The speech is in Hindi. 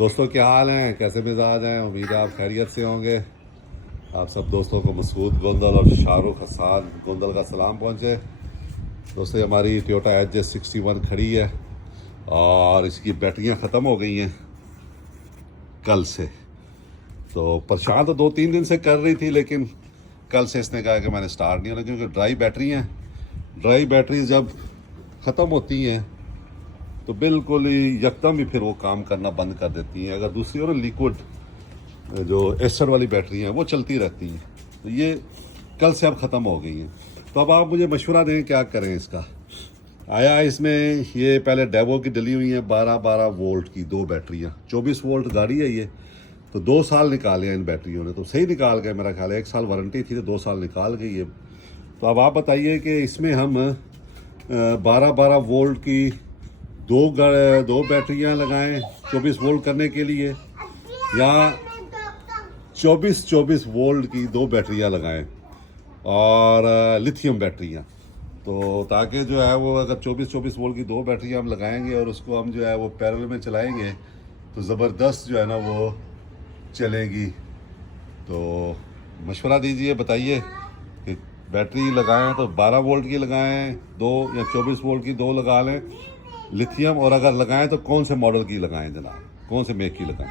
दोस्तों क्या हाल हैं, कैसे मिजाज हैं। उम्मीद है आप खैरियत से होंगे। आप सब दोस्तों को मसूद गोंदल और शाहरुख हसान गोंदल का सलाम पहुंचे। दोस्तों हमारी टोयोटा HJ61 खड़ी है और इसकी बैटरियां ख़त्म हो गई हैं कल से। तो परेशान तो 2-3 दिन से कर रही थी, लेकिन कल से इसने कहा कि मैंने स्टार्ट नहीं होना, क्योंकि ड्राई बैटरी हैं। ड्राई बैटरी जब ख़त्म होती हैं तो बिल्कुल ही यकदम ही फिर वो काम करना बंद कर देती हैं। अगर दूसरी ओर लिक्विड जो एस्टर वाली बैटरी हैं वो चलती रहती हैं। तो ये कल से अब ख़त्म हो गई हैं। तो अब आप मुझे मशवरा दें क्या करें इसका। आया इसमें ये पहले डेवो की डली हुई हैं 12-12 वोल्ट की 2 बैटरियाँ। 24 वोल्ट गाड़ी है ये। तो 2 साल निकाले हैं इन बैटरियों ने, तो सही निकाल गए। मेरा ख्याल है 1 साल वारंटी थी तो 2 साल निकाल गई है। तो अब आप बताइए कि इसमें हम 12-12 वोल्ट की दो बैटरियां लगाएं 24 वोल्ट करने के लिए, या 24 वोल्ट की 2 बैटरियां लगाएं और लिथियम बैटरियां। तो ताकि जो है वो अगर 24 वोल्ट की 2 बैटरियां हम लगाएंगे और उसको हम जो है वो पैरेलल में चलाएंगे तो ज़बरदस्त जो है ना वो चलेगी। तो मशवरा दीजिए, बताइए कि बैटरी लगाएं तो 12 वोल्ट की लगाएं 2, या 24 वोल्ट की 2 लगा लें लिथियम, और अगर लगाएं तो कौन से मॉडल की लगाएं जनाब, कौन से मेक की लगाएं।